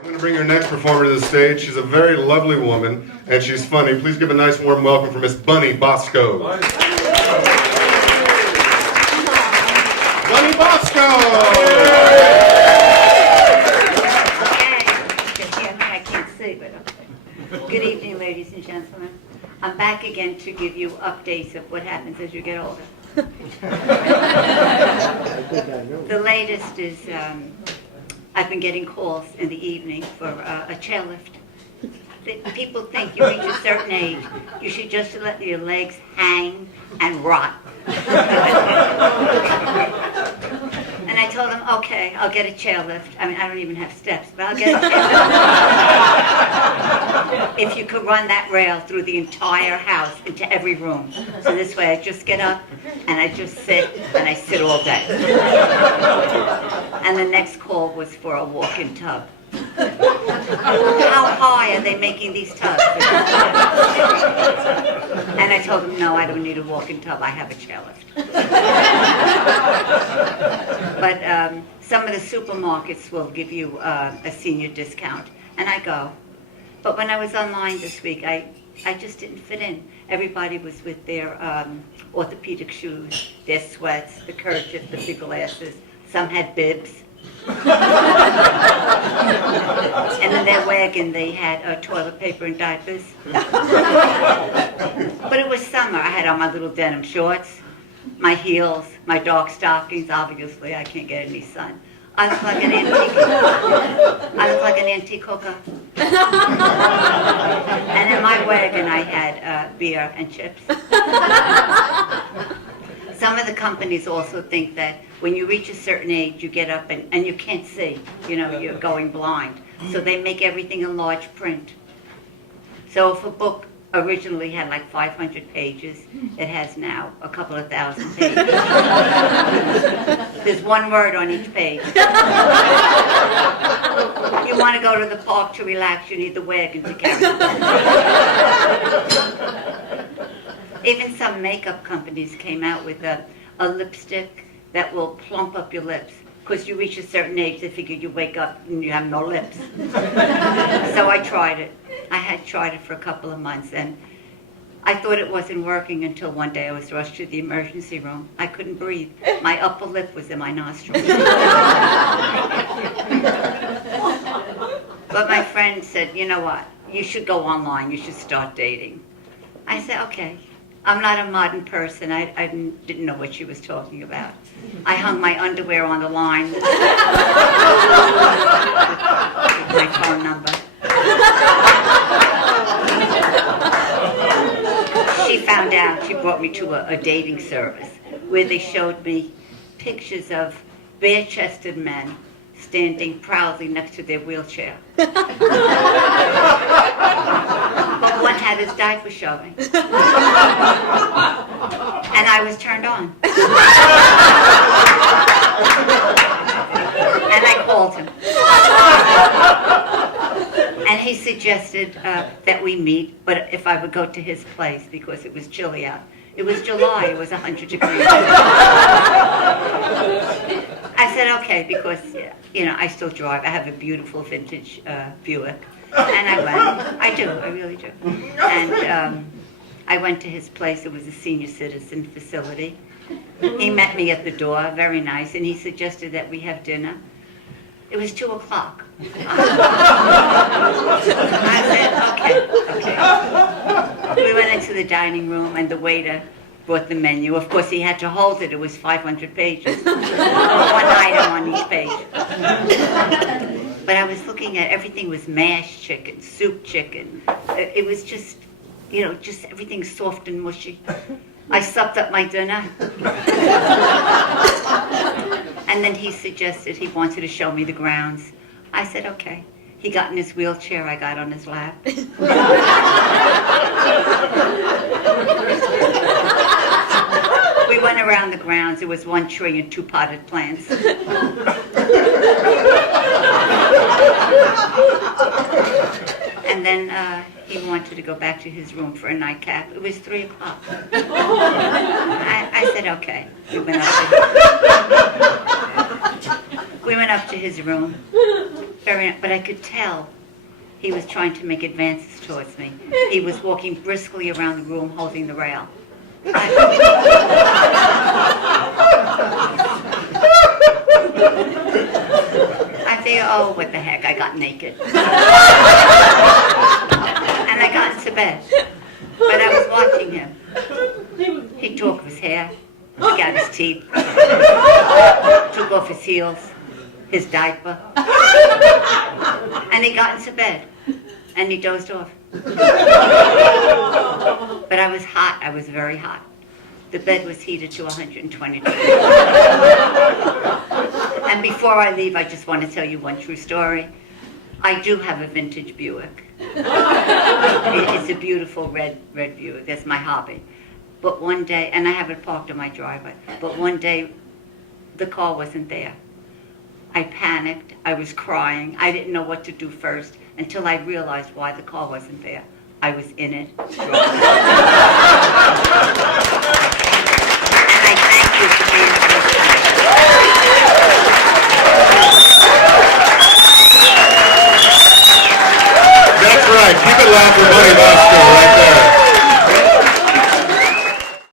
I'm going to bring your next performer to the stage. She's a very lovely woman, and she's funny. Please give a nice warm welcome for Miss Bunny Bosco. Bunny Bosco! I can't see, but okay. Good evening, ladies and gentlemen. I'm back again to give you updates of what happens as you get older. The latest is I've been getting calls in the evening for a chairlift. People think you reach a certain age, you should just let your legs hang and rot. And I told them, okay, I'll get a chairlift. I mean, I don't even have steps, but I'll get a chairlift. If you could run that rail through the entire house into every room. So this way I just get up and I just sit, and I sit all day. And the next call was for a walk-in tub. How high are they making these tubs? And I told them, no, I don't need a walk-in tub. I have a chairlift. But some of the supermarkets will give you a senior discount, and I go. But when I was online this week, I just didn't fit in. Everybody was with their orthopedic shoes, their sweats, the kerchief, the big glasses. Some had bibs. And in their wagon they had toilet paper and diapers. But it was summer. I had on my little denim shorts, my heels, my dark stockings. Obviously I can't get any sun. I look like an antique. I look like an antique hooker. And in my wagon I had beer and chips. Some of the companies also think that when you reach a certain age, you get up and you can't see. You know, you're going blind. So they make everything in large print. So if a book originally had like 500 pages, it has now a couple of thousand pages. There's one word on each page. You want to go to the park to relax, you need the wagon to carry it. Even some makeup companies came out with a lipstick that will plump up your lips. Because you reach a certain age, they figure you wake up and you have no lips. So I tried it. I had tried it for a couple of months, and I thought it wasn't working until one day I was rushed to the emergency room. I couldn't breathe. My upper lip was in my nostril. But my friend said, you know what? You should go online. You should start dating. I said, okay. I'm not a modern person. I didn't know what she was talking about. I hung my underwear on the line with my phone number. She found out. She brought me to a dating service where they showed me pictures of bare-chested men standing proudly next to their wheelchair. But one had his diaper showing. And I was turned on. And I called him. And he suggested that we meet, but if I would go to his place because it was chilly out. It was July, it was 100 degrees. I said, okay, because, you know, I still drive. I have a beautiful vintage Buick. And I went. I do, I really do. And I went to his place. It was a senior citizen facility. He met me at the door, very nice, and he suggested that we have dinner. It was 2 o'clock. I said, okay. We went into the dining room, and the waiter brought the menu. Of course, he had to hold it. It was 500 pages. One item on each page. But I was looking at everything was mashed chicken, soup chicken. It was just, you know, just everything soft and mushy. I supped up my dinner. And then he suggested he wanted to show me the grounds. I said, okay. He got in his wheelchair, I got on his lap. We went around the grounds. There was 1 tree and 2 potted plants. And then he wanted to go back to his room for a nightcap. It was 3 o'clock. I said, okay. We went up. We went up to his room, but I could tell he was trying to make advances towards me. He was walking briskly around the room holding the rail. I think, oh, what the heck, I got naked. And I got into bed. But I was watching him. He took off his hair, took out his teeth, took off his heels, his diaper, and he got into bed, and he dozed off. But I was hot, I was very hot. The bed was heated to 120 degrees. And before I leave, I just want to tell you one true story. I do have a vintage Buick. It's a beautiful red Buick. That's my hobby. But one day, and I have it parked in my driveway, but one day the car wasn't there. I panicked. I was crying. I didn't know what to do first until I realized why the car wasn't there. I was in it. And I thank you for being so kind. That's right. Keep it loud for Bunny Bosco right there.